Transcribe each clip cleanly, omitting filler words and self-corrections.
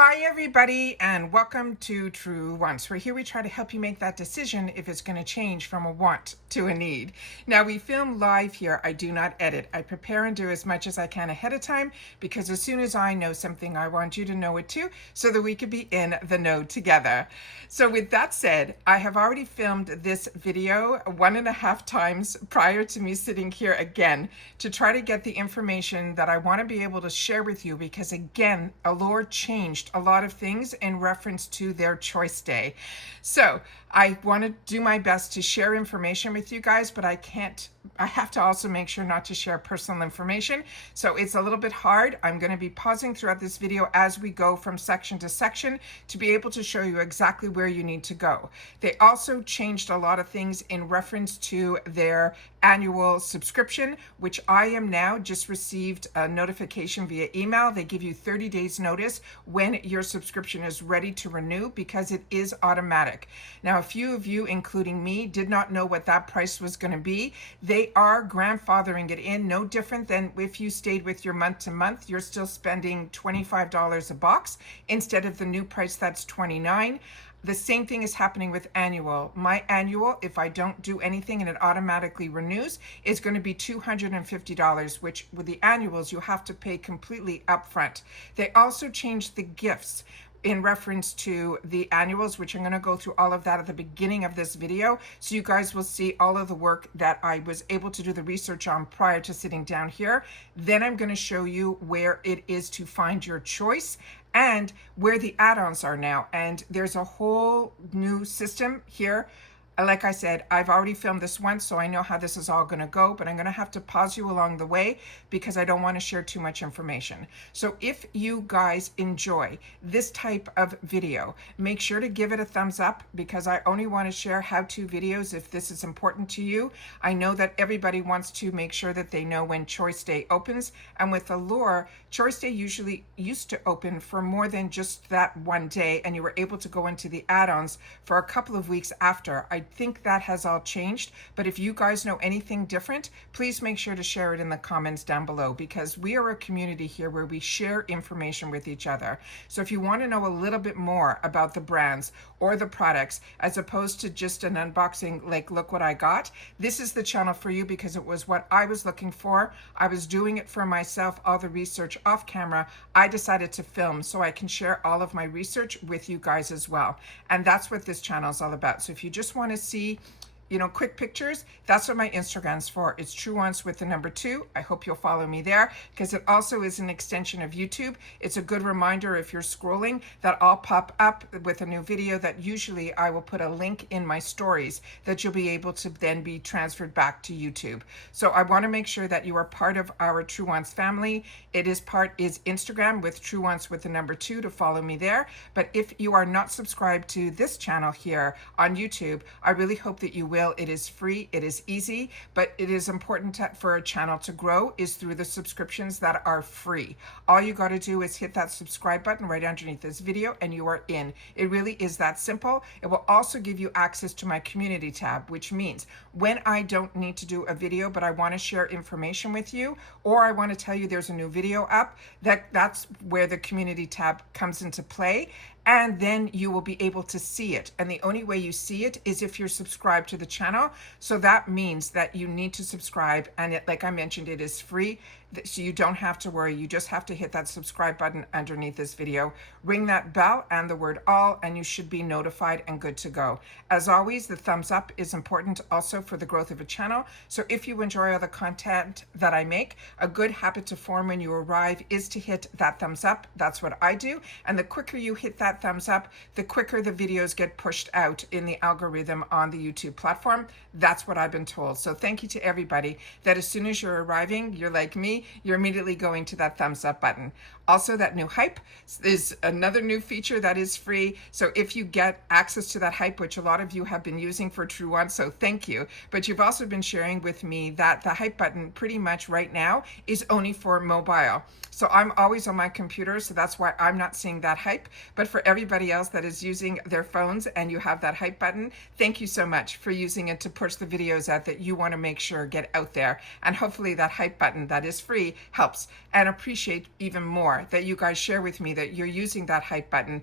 Hi everybody, and welcome to Truewants, where here we try to help you make that decision if it's going to change from a want to a need. Now, we film live here. I do not edit. I prepare and do as much as I can ahead of time, because as soon as I know something, I want you to know it too, so that we could be in the know together. So with that said, I have already filmed this video 1.5 times prior to me sitting here again to try to get the information that I want to be able to share with you, because again, Allure changed a lot of things in reference to their choice day. So I want to do my best to share information with you guys, but I have to also make sure not to share personal information. So it's a little bit hard. I'm going to be pausing throughout this video as we go from section to section to be able to show you exactly where you need to go. They also changed a lot of things in reference to their annual subscription, which I am now just received a notification via email. They give you 30 days notice when your subscription is ready to renew, because it is automatic. Now, a few of you, including me, did not know what that price was going to be. They are grandfathering it in, no different than if you stayed with your month to month. You're still spending $25 a box instead of the new price that's $29. The same thing is happening with annual. My annual, if I don't do anything and it automatically renews, is going to be $250, which with the annuals, you have to pay completely upfront. They also changed the gifts in reference to the annuals, which I'm going to go through all of that at the beginning of this video, so you guys will see all of the work that I was able to do the research on prior to sitting down here. Then I'm going to show you where it is to find your choice and where the add-ons are now. And there's a whole new system here. Like I said, I've already filmed this once, so I know how this is all going to go, but I'm going to have to pause you along the way because I don't want to share too much information. So if you guys enjoy this type of video, make sure to give it a thumbs up, because I only want to share how-to videos if this is important to you. I know that everybody wants to make sure that they know when Choice Day opens, and with Allure, Choice Day usually used to open for more than just that one day, and you were able to go into the add-ons for a couple of weeks after. I think that has all changed, but if you guys know anything different, please make sure to share it in the comments down below, because we are a community here where we share information with each other. So if you want to know a little bit more about the brands or the products, as opposed to just an unboxing like look what I got, this is the channel for you, because it was what I was looking for. I was doing it for myself, all the research off camera. I decided to film so I can share all of my research with you guys as well, and that's what this channel is all about. So if you just want to see, you know, quick pictures, that's what my Instagram's for. It's Truewants with the number 2. I hope you'll follow me there, because it also is an extension of YouTube. It's a good reminder if you're scrolling that I'll pop up with a new video that usually I will put a link in my stories that you'll be able to then be transferred back to YouTube. So I want to make sure that you are part of our Truewants family. It is Instagram with Truewants with the number 2 to follow me there. But if you are not subscribed to this channel here on YouTube, I really hope that you will. It is free, it is easy, but it is important for a channel to grow is through the subscriptions that are free. All you got to do is hit that subscribe button right underneath this video and you are in. It really is that simple. It will also give you access to my community tab, which means when I don't need to do a video but I want to share information with you, or I want to tell you there's a new video up, that's where the community tab comes into play. And then you will be able to see it. And the only way you see it is if you're subscribed to the channel. So that means that you need to subscribe. And it, like I mentioned, it is free. So you don't have to worry. You just have to hit that subscribe button underneath this video, ring that bell and the word all, and you should be notified and good to go. As always, the thumbs up is important also for the growth of a channel. So if you enjoy all the content that I make, a good habit to form when you arrive is to hit that thumbs up. That's what I do. And the quicker you hit that thumbs up, the quicker the videos get pushed out in the algorithm on the YouTube platform. That's what I've been told. So thank you to everybody that as soon as you're arriving, you're like me, you're immediately going to that thumbs up button. Also, that new hype is another new feature that is free. So if you get access to that hype, which a lot of you have been using for Truewants, so thank you. But you've also been sharing with me that the hype button pretty much right now is only for mobile. So I'm always on my computer, so that's why I'm not seeing that hype. But for everybody else that is using their phones and you have that hype button, thank you so much for using it to push the videos out that you want to make sure get out there. And hopefully that hype button that is free helps, and appreciate even more that you guys share with me that you're using that hype button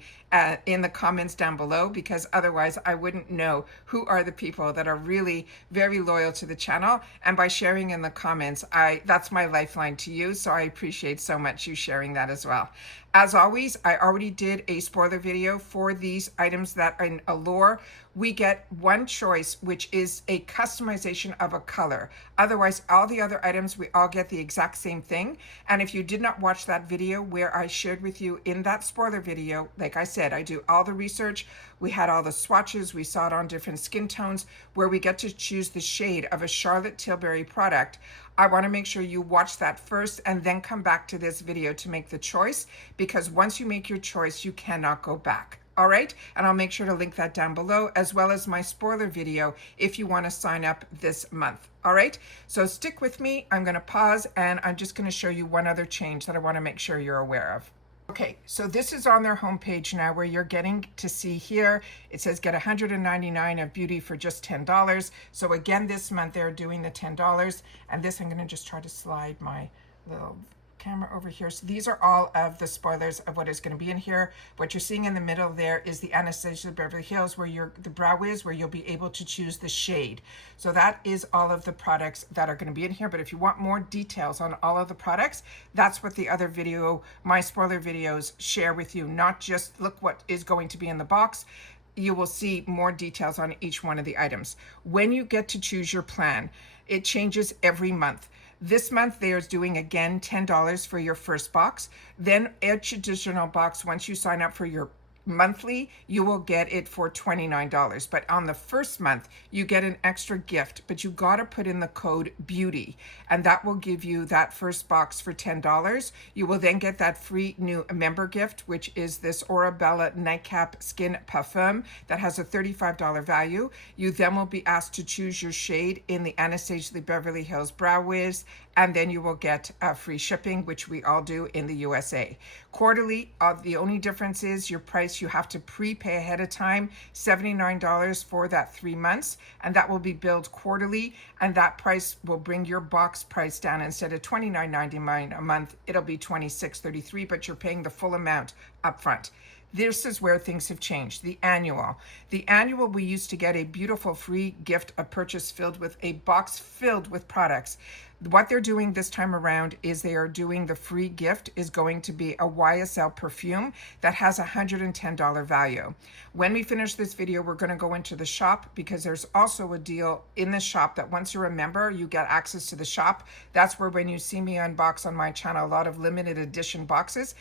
in the comments down below, because otherwise I wouldn't know who are the people that are really very loyal to the channel. And by sharing in the comments, that's my lifeline to you. So I appreciate so much you sharing that as well. As always, I already did a spoiler video for these items that are in Allure. We get one choice, which is a customization of a color. Otherwise, all the other items, we all get the exact same thing. And if you did not watch that video where I shared with you in that spoiler video, like I said, I do all the research. We had all the swatches. We saw it on different skin tones where we get to choose the shade of a Charlotte Tilbury product. I want to make sure you watch that first and then come back to this video to make the choice, because once you make your choice, you cannot go back. All right, and I'll make sure to link that down below, as well as my spoiler video if you want to sign up this month. All right, so stick with me. I'm going to pause, and I'm just going to show you one other change that I want to make sure you're aware of. Okay, so this is on their homepage now, where you're getting to see here, it says get 199 of beauty for just $10. So again, this month they're doing the $10, and this I'm going to just try to slide my little camera over here. So these are all of the spoilers of what is going to be in here. What you're seeing in the middle there is the Anastasia Beverly Hills, where the brow is, where you'll be able to choose the shade. So that is all of the products that are going to be in here. But if you want more details on all of the products, that's what the other video, my spoiler videos, share with you. Not just look what is going to be in the box. You will see more details on each one of the items. When you get to choose your plan, it changes every month. This month, they are doing, again, $10 for your first box. Then each additional box, once you sign up for your monthly, you will get it for $29. But on the first month, you get an extra gift, but you got to put in the code BEAUTY, and that will give you that first box for $10. You will then get that free new member gift, which is this Orabella Nightcap Skin Parfum that has a $35 value. You then will be asked to choose your shade in the Anastasia Beverly Hills Brow Wiz, and then you will get free shipping, which we all do in the USA. Quarterly, the only difference is your price. You have to prepay ahead of time, $79 for that 3 months, and that will be billed quarterly, and that price will bring your box price down. Instead of $29.99 a month, it'll be $26.33, but you're paying the full amount upfront. This is where things have changed. The annual, we used to get a beautiful free gift, a purchase filled with a box filled with products. What they're doing this time around is they are doing the free gift is going to be a YSL perfume that has a $110 value. When we finish this video, we're going to go into the shop, because there's also a deal in the shop that once you're a member, you get access to the shop. That's where when you see me unbox on my channel a lot of limited edition boxes,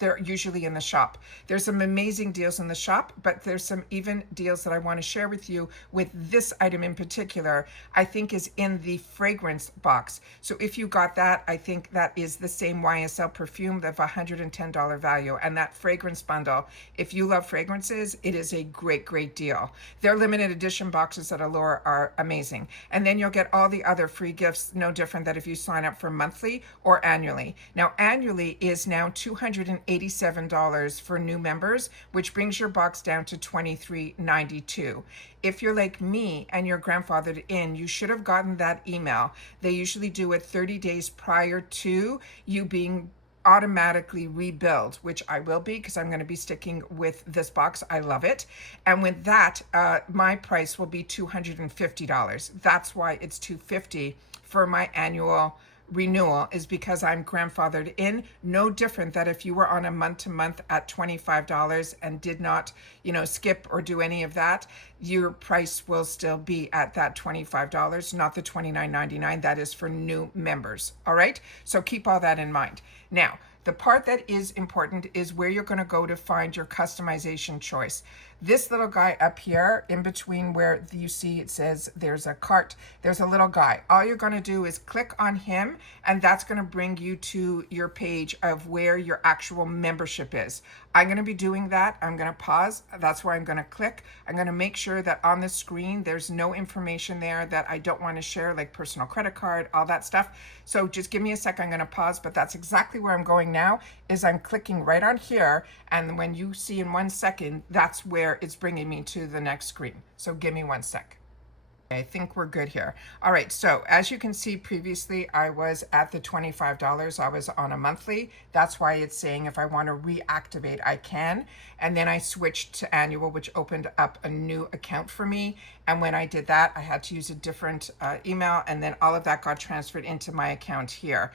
they're usually in the shop. There's some amazing deals in the shop, but there's some even deals that I want to share with you with this item in particular, I think is in the fragrance box. So if you got that, I think that is the same YSL perfume of $110 value. And that fragrance bundle, if you love fragrances, it is a great, great deal. Their limited edition boxes at Allure are amazing. And then you'll get all the other free gifts, no different than if you sign up for monthly or annually. Now, annually is now $287 for new members, which brings your box down to $23.92. If you're like me and you're grandfathered in, you should have gotten that email. They usually do it 30 days prior to you being automatically rebilled, which I will be, because I'm going to be sticking with this box. I love it. And with that, my price will be $250. That's why it's $250 for my annual renewal, is because I'm grandfathered in. No different than if you were on a month-to-month at $25 and did not, skip or do any of that, your price will still be at that $25, not the $29.99. That is for new members. All right, so keep all that in mind. Now, the part that is important is where you're going to go to find your customization choice. This little guy up here, in between where you see it says there's a cart, there's a little guy. All you're going to do is click on him, and that's going to bring you to your page of where your actual membership is. I'm going to be doing that. I'm going to pause. That's where I'm going to click. I'm going to make sure that on the screen there's no information there that I don't want to share, like personal credit card, all that stuff. So just give me a sec. I'm going to pause, but that's exactly where I'm going now, is I'm clicking right on here. And when you see in 1 second, that's where it's bringing me to the next screen. So give me 1 sec. I think we're good here. All right, so as you can see previously, I was at the $25. I was on a monthly. That's why it's saying if I want to reactivate, I can. And then I switched to annual, which opened up a new account for me. And when I did that, I had to use a different email, and then all of that got transferred into my account here.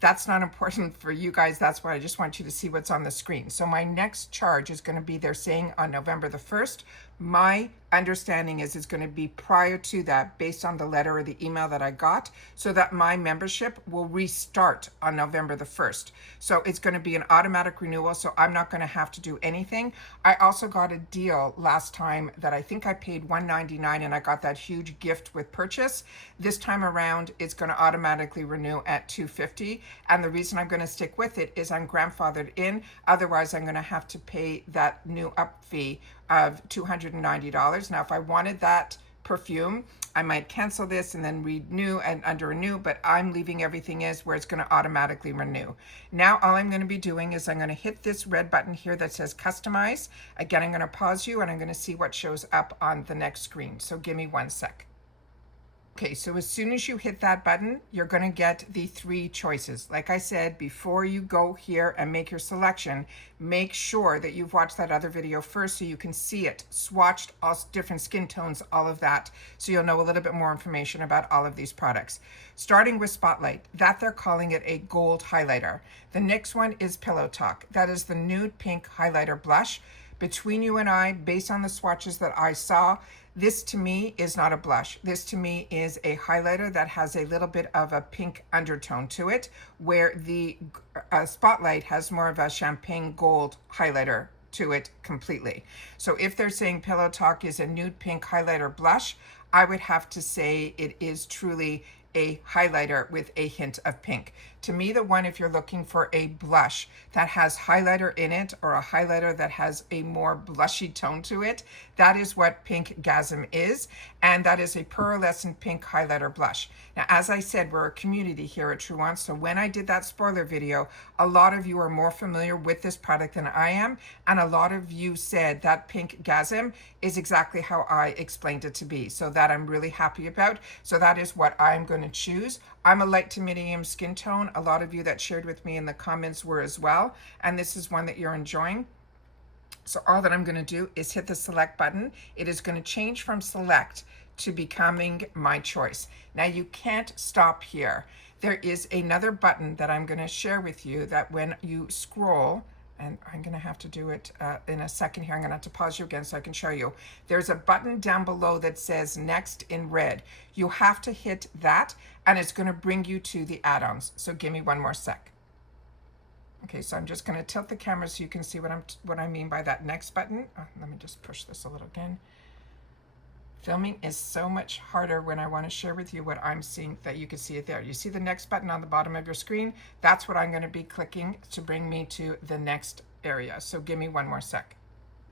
That's not important for you guys. That's why I just want you to see what's on the screen. So my next charge is going to be, they're saying on November the 1st. My understanding is it's going to be prior to that, based on the letter or the email that I got, so that my membership will restart on November the 1st. So it's going to be an automatic renewal, so I'm not going to have to do anything. I also got a deal last time that I think I paid $199 and I got that huge gift with purchase. This time around, it's going to automatically renew at $250. And the reason I'm going to stick with it is I'm grandfathered in. Otherwise, I'm going to have to pay that new up fee of $290. Now, if I wanted that perfume, I might cancel this and then renew and under renew, but I'm leaving everything as where it's going to automatically renew. Now, all I'm going to be doing is I'm going to hit this red button here that says customize. Again, I'm going to pause you and I'm going to see what shows up on the next screen. So give me 1 sec. Okay, so as soon as you hit that button, you're going to get the 3 choices. Like I said, before you go here and make your selection, make sure that you've watched that other video first so you can see it, swatched, all different skin tones, all of that, so you'll know a little bit more information about all of these products. Starting with Spotlight, that they're calling it a gold highlighter. The next one is Pillow Talk. That is the nude pink highlighter blush. Between you and I, based on the swatches that I saw, this to me is not a blush. This to me is a highlighter that has a little bit of a pink undertone to it, where the Spotlight has more of a champagne gold highlighter to it completely. So if they're saying Pillow Talk is a nude pink highlighter blush, I would have to say it is truly a highlighter with a hint of pink. To me, the one, if you're looking for a blush that has highlighter in it, or a highlighter that has a more blushy tone to it, that is what Pink Gasm is, and that is a pearlescent pink highlighter blush. Now, as I said, we're a community here at Truewants, so when I did that spoiler video, a lot of you are more familiar with this product than I am, and a lot of you said that Pink Gasm is exactly how I explained it to be, so that I'm really happy about. So that is what I'm going to choose. I'm a light to medium skin tone. A lot of you that shared with me in the comments were as well, and this is one that you're enjoying. So all that I'm going to do is hit the select button. It is going to change from select to becoming my choice. Now you can't stop here. There is another button that I'm going to share with you that when you scroll, and I'm going to have to do it in a second here. I'm going to have to pause you again so I can show you. There's a button down below that says next in red. You have to hit that and it's going to bring you to the add-ons. So give me 1 more sec. Okay, so I'm just going to tilt the camera so you can see what I mean by that next button. Let me just push this a little again. Filming is so much harder when I want to share with you what I'm seeing, that you can see it there. You see the next button on the bottom of your screen? That's what I'm going to be clicking to bring me to the next area. So give me 1 more sec.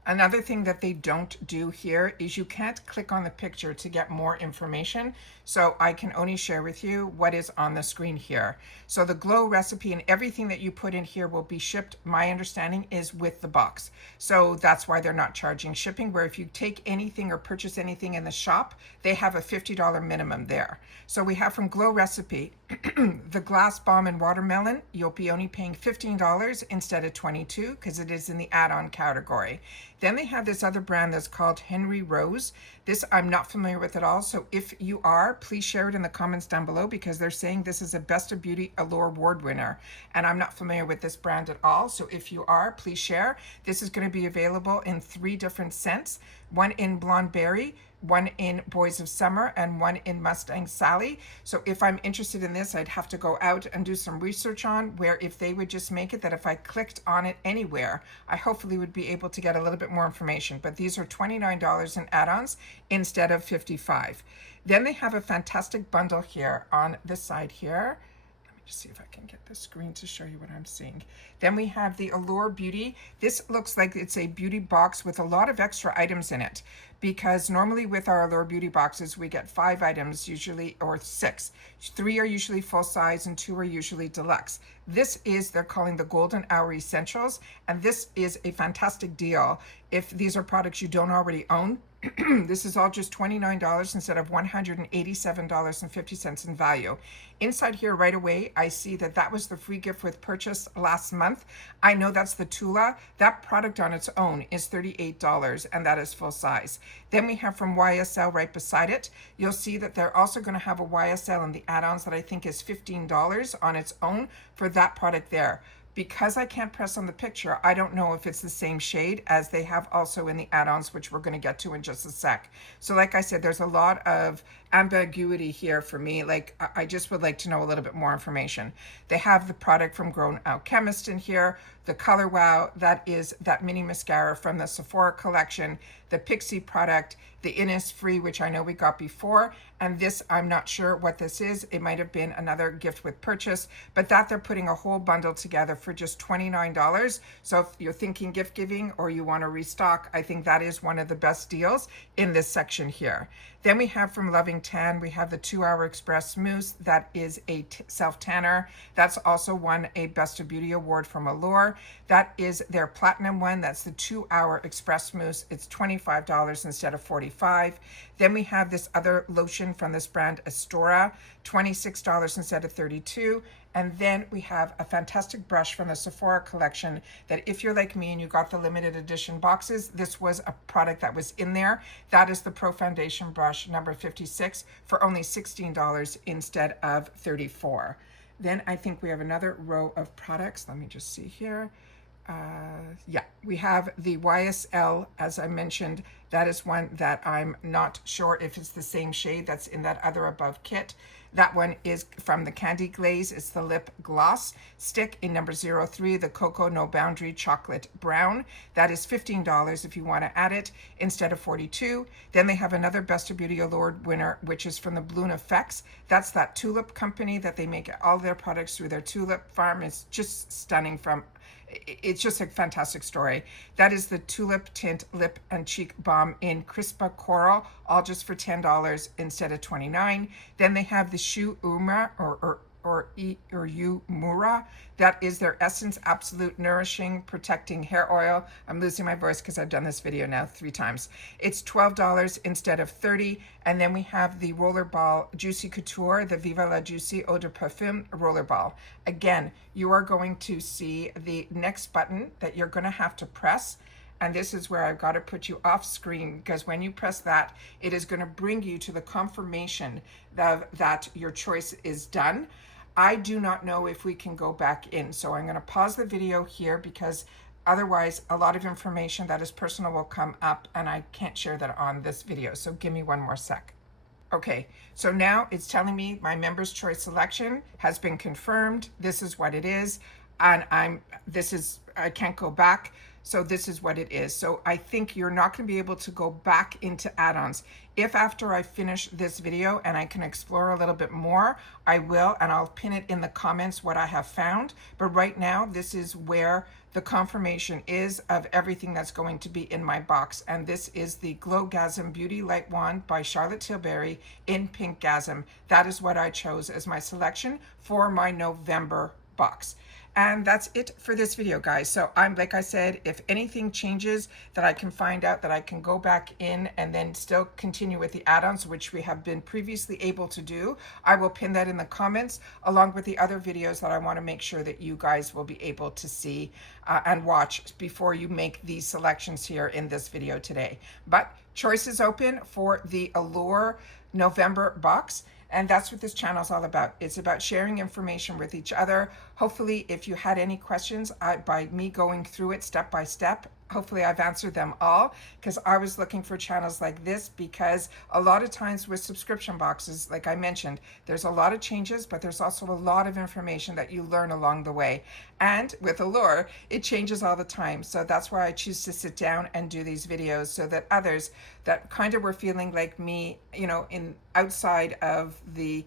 Another thing that they don't do here is you can't click on the picture to get more information. So I can only share with you what is on the screen here. So the glow recipe and everything that you put in here will be shipped, my understanding is, with the box. So that's why they're not charging shipping, where if you take anything or purchase anything in the shop, they have a $50 minimum there. So we have from Glow Recipe, the Glass Bomb and Watermelon, you'll be only paying $15 instead of $22 because it is in the add-on category. Then they have this other brand that's called Henry Rose. This I'm not familiar with at all, so if you are, please share it in the comments down below, because they're saying this is a Best of Beauty Allure award winner, and I'm not familiar with this brand at all. So if you are, please share. This is going to be available in 3 different scents, one in Blonde Berry, one in Boys of Summer, and one in Mustang Sally. So if I'm interested in this, I'd have to go out and do some research on where, if they would just make it that if I clicked on it anywhere, I hopefully would be able to get a little bit more information. But these are $29 in add-ons instead of $55. Then they have a fantastic bundle here on this side here. Just see if I can get the screen to show you what I'm seeing. Then we have the Allure Beauty. This looks like it's a beauty box with a lot of extra items in it. because normally with our Allure Beauty boxes, we get 5 items usually, or 6. 3 are usually full size and 2 are usually deluxe. This is, they're calling the Golden Hour Essentials, and this is a fantastic deal if these are products you don't already own. This is all just $29 instead of $187.50 in value. Inside here right away, I see that that was the free gift with purchase last month. I know that's the Tula. That product on its own is $38, and that is full size. Then we have from YSL right beside it. You'll see that they're also going to have a YSL in the add-ons that I think is $15 on its own for that product there. Because I can't press on the picture, I don't know if it's the same shade as they have also in the add-ons, which we're going to get to in just a sec. So like I said, there's a lot of ambiguity here for me. Like, I just would like to know a little bit more information. They have the product from Grown Alchemist in here, the Color Wow, that is that mini mascara from the Sephora collection, the Pixie product, the Innisfree, which I know we got before, and this, I'm not sure what this is. It might have been another gift with purchase, but that they're putting a whole bundle together for just $29. So if you're thinking gift giving or you want to restock, I think that is one of the best deals in this section here. Then we have from Loving Tan, we have the 2 Hour Express Mousse. That is a self-tanner. That's also won a Best of Beauty award from Allure. That is their platinum one. That's the 2 Hour Express Mousse. It's $25 instead of $45. Then we have this other lotion from this brand, Astora, $26 instead of $32. And then we have a fantastic brush from the Sephora collection that if you're like me and you got the limited edition boxes, this was a product that was in there. That is the Pro Foundation brush number 56 for only $16 instead of $34. Then I think we have another row of products. Let me just see here. Yeah, we have the YSL, as I mentioned. That is one that I'm not sure if it's the same shade that's in that other above kit. That one is from the Candy Glaze. It's the lip gloss stick in number 03, the Cocoa No Boundary Chocolate Brown. That is $15 if you want to add it instead of $42. Then they have another Best of Beauty Award winner, which is from the Bloom Effects. That's that tulip company that they make all their products through their tulip farm. It's just stunning from... It's just a fantastic story. That is the Tulip Tint Lip and Cheek Balm in Crispa Coral, all just for $10 instead of $29. Then they have the Shu Uma or Umura. That is their Essence Absolute Nourishing Protecting Hair Oil. I'm losing my voice because I've done this video now 3 times. It's $12 instead of $30. And then we have the Rollerball Juicy Couture, the Viva la Juicy Eau de Parfum Rollerball. Again, you are going to see the next button that you're going to have to press. And this is where I've got to put you off screen, because when you press that, it is going to bring you to the confirmation that your choice is done. I do not know if we can go back in. So I'm going to pause the video here because otherwise a lot of information that is personal will come up and I can't share that on this video. So give me one more sec. Okay, so now it's telling me my member's choice selection has been confirmed. This is what it is. And I can't go back. So this is what it is. So I think you're not going to be able to go back into add-ons. If after I finish this video and I can explore a little bit more, I will, and I'll pin it in the comments what I have found. But right now, this is where the confirmation is of everything that's going to be in my box. And this is the Glowgasm Beauty Light Wand by Charlotte Tilbury in Pink Gasm. That is what I chose as my selection for my November box. And that's it for this video, guys. So like I said, if anything changes that I can find out, that I can go back in and then still continue with the add-ons, which we have been previously able to do, I will pin that in the comments along with the other videos that I want to make sure that you guys will be able to see and watch before you make these selections here in this video today. But choice is open for the Allure November box. And that's what this channel is all about. It's about sharing information with each other. Hopefully, if you had any questions, by me going through it step by step, hopefully I've answered them all, because I was looking for channels like this, because a lot of times with subscription boxes, like I mentioned, there's a lot of changes, but there's also a lot of information that you learn along the way. And with Allure, it changes all the time. So that's why I choose to sit down and do these videos, so that others that kind of were feeling like me, you know, outside of the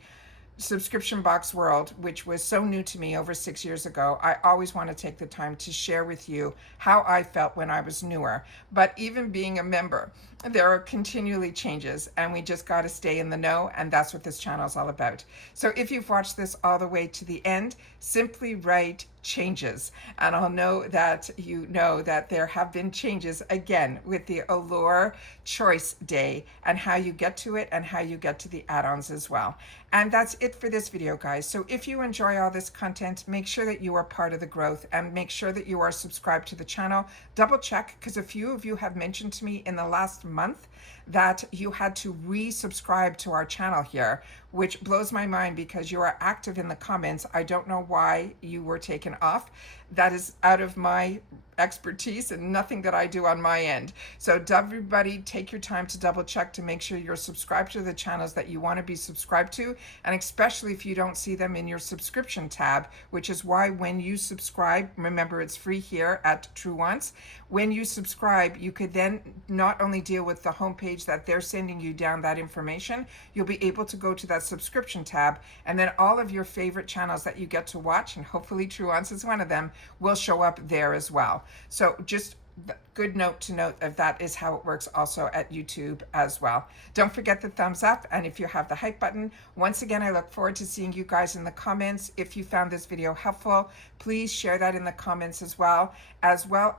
subscription box world, which was so new to me over 6 years ago, I always want to take the time to share with you how I felt when I was newer. But even being a member, there are continually changes, and we just got to stay in the know, and that's what this channel is all about. So if you've watched this all the way to the end, simply write changes, and I'll know that you know that there have been changes again with the Allure Choice Day, and how you get to it and how you get to the add-ons as well. And that's it for this video, guys. So if you enjoy all this content, make sure that you are part of the growth, and make sure that you are subscribed to the channel. Double check, because a few of you have mentioned to me in the last month that you had to resubscribe to our channel here, which blows my mind because you are active in the comments. I don't know why you were taken off. That is out of my expertise and nothing that I do on my end. So everybody, take your time to double check to make sure you're subscribed to the channels that you want to be subscribed to, and especially if you don't see them in your subscription tab, which is why when you subscribe, remember it's free here at Truewants. When you subscribe, you could then not only deal with the homepage that they're sending you down that information, you'll be able to go to that subscription tab, and then all of your favorite channels that you get to watch, and hopefully Truewants is one of them, will show up there as well. So just good note to note of that is how it works also at YouTube as well. Don't forget the thumbs up, and if you have the hype button. Once again, I look forward to seeing you guys in the comments. If you found this video helpful, please share that in the comments as well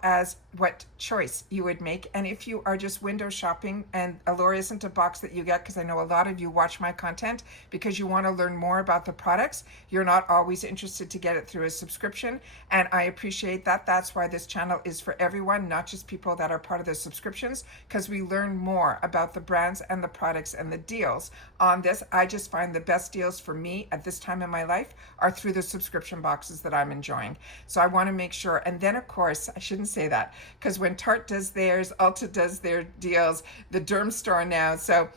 as what choice you would make. And if you are just window shopping and Allure isn't a box that you get, because I know a lot of you watch my content because you want to learn more about the products, you're not always interested to get it through a subscription, and I appreciate that. That's why this channel is for everyone, not just people that are part of the subscriptions, because we learn more about the brands and the products and the deals on this. I just find the best deals for me at this time in my life are through the subscription boxes that I'm enjoying. So I want to make sure. And then of course, I shouldn't say that, because when Tarte does theirs, Ulta does their deals, the Derm Store now, so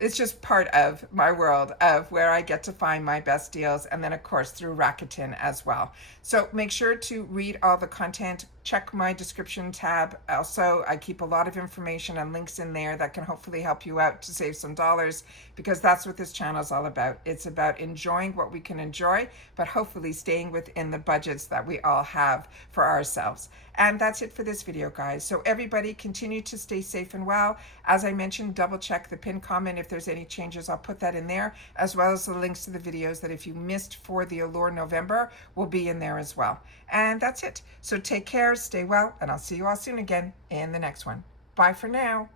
it's just part of my world of where I get to find my best deals, and then of course through Rakuten as well. So make sure to read all the content, check my description tab. Also, I keep a lot of information and links in there that can hopefully help you out to save some dollars, because that's what this channel is all about. It's about enjoying what we can enjoy, but hopefully staying within the budgets that we all have for ourselves. And that's it for this video, guys. So everybody continue to stay safe and well. As I mentioned, double check the pinned comment. If there's any changes, I'll put that in there, as well as the links to the videos that if you missed for the Allure November will be in there as well. And that's it. So take care, stay well, and I'll see you all soon again in the next one. Bye for now.